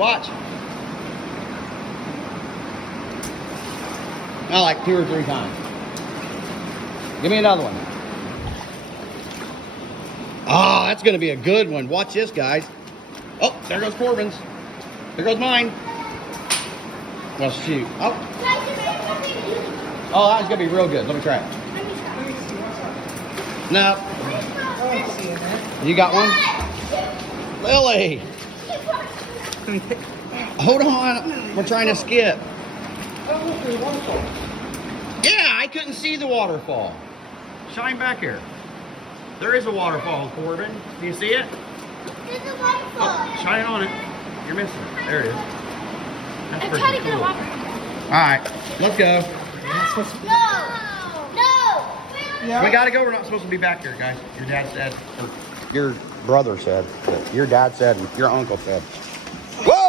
Watch. Not like 2 or 3 times. Give me another one. Oh, that's going to be a good one. Watch this, guys. Oh, there goes Corbin's. There goes mine. Well, shoot. Oh, oh, that was going to be real good. Let me try it. No. You got one? Lily. Hold on. We're trying to skip. Yeah, I couldn't see the waterfall. Shine back here. There is a waterfall, Corbin. Do you see it? There's a waterfall. Oh, shine on it. You're missing it. There it is. That's I'm pretty trying to get a cool. waterfall. All right, let's go. No. Yeah. We gotta go. We're not supposed to be back here, guys. Your dad said, or your brother said, your dad said, and your uncle said. Whoa!